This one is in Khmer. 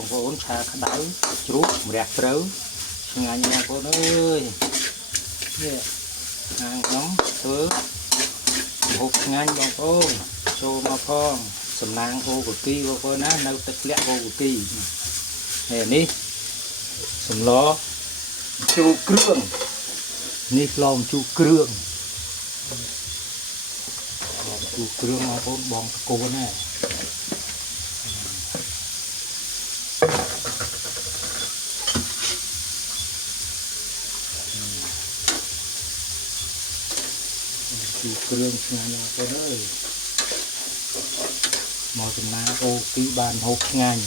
បងប្អូនឆាក្តៅជ្រូកម្រះត្រូវឆ្ងាញ់ណាស់បងប្អូនអើយនេះខាងក្នុងធ្វើហូបឆ្ងាញ់បងប្អូនចូលមកផងសំណាងអូកគីបងប្អូនណានៅទឹកធ្លាក់អូកគីហើយនេះសម្លជូរគ្រឿងនេះឡំជូរគ្រឿងជូរគ្រឿងបងប្អូនបងតកូនណាជូរគ្រឿងឆ្ងាញ់បងប្អូនអើយមកសំណាងអូគីបានហូបឆ្ងាញ់